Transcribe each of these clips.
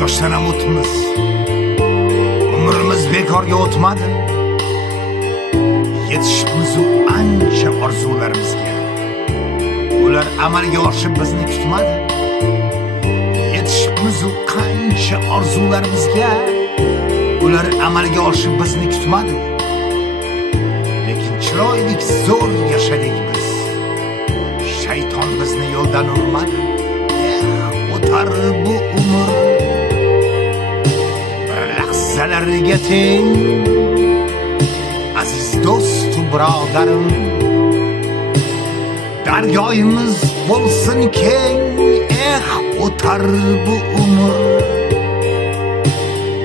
yoshdan ham o'tmiz. Umrimiz bekorga o'tmadi. Yetishibmiz ancha orzularimizga. Ular amalga oshib bizni kutmadi. Yetishibmiz qancha orzularimizga. Ular amalga oshib bizni kutmadi. Lekin chiroyli zo'r yashadik biz. Shayton bizni yo'ldan urmadi. O'tar bu umr bir lahzalarga teng. Aziz do'st birodarim, daryoyimiz bo'lsin keng. O'tar bu umr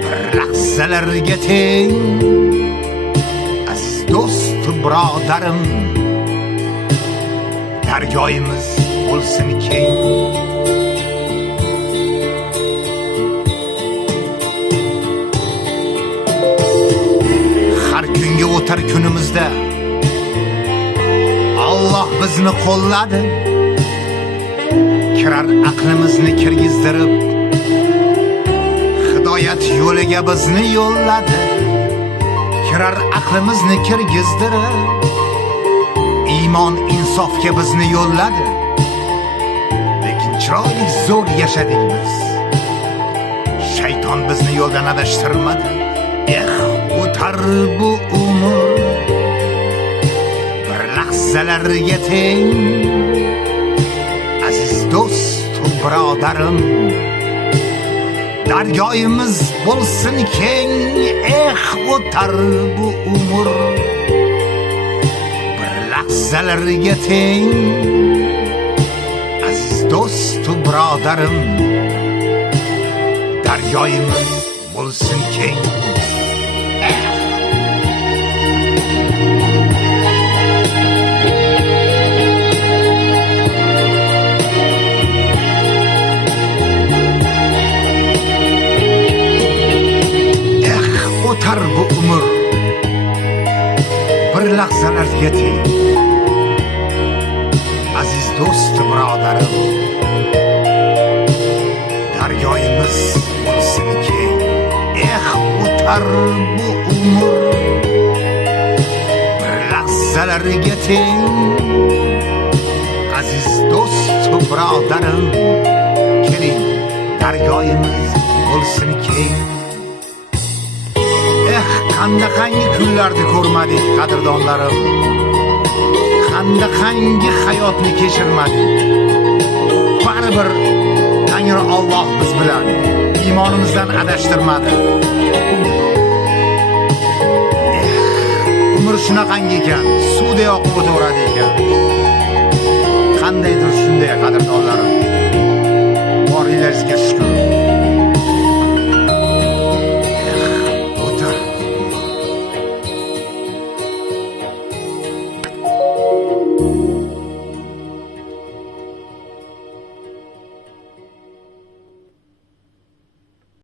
bir lahzalarga teng. Aziz do'st birodarim, daryoyimiz bo'lsin keng. Har kunga o'tar kunimizda Alloh bizni qo'lladi. Kirar aqlimizni kirgizdirib, hidoyat yo'liga bizni yo'lladi. Kirar aqlimizni kirgizdirib, iymon insofga bizni yo'lladi. Lekin chiroyli zo'r yashadik biz. Shayton bizni yo'ldan adashtirmadi. O'tar bu umr bir lahzalarga teng. Aziz do'st birodarim, daryoyimiz bo'lsin keng. O'tar bu umr bir lahzalarga teng. Aziz do'st birodarim, daryoyimiz bo'lsin keng. O'tar bu umr bir lahzalarga teng. Aziz do'st birodarim, daryoyimiz bo'lsin keng. O'tar bu umr bir lahzalarga teng. Aziz do'st birodarim, keling, daryoyimiz bo'lsin keng. Qanday kunlarni ko'rmadik qadrdonlarim. Qanday hayotni kechirmadik. Baribir Tangri Alloh biz bilan iymonimizdan adashtirmadi. Umr shunaqangi ekan, suvda yoqib o'taveradi ekan. Qandaydir shunday qadrdonlarim. Boringizga shukr.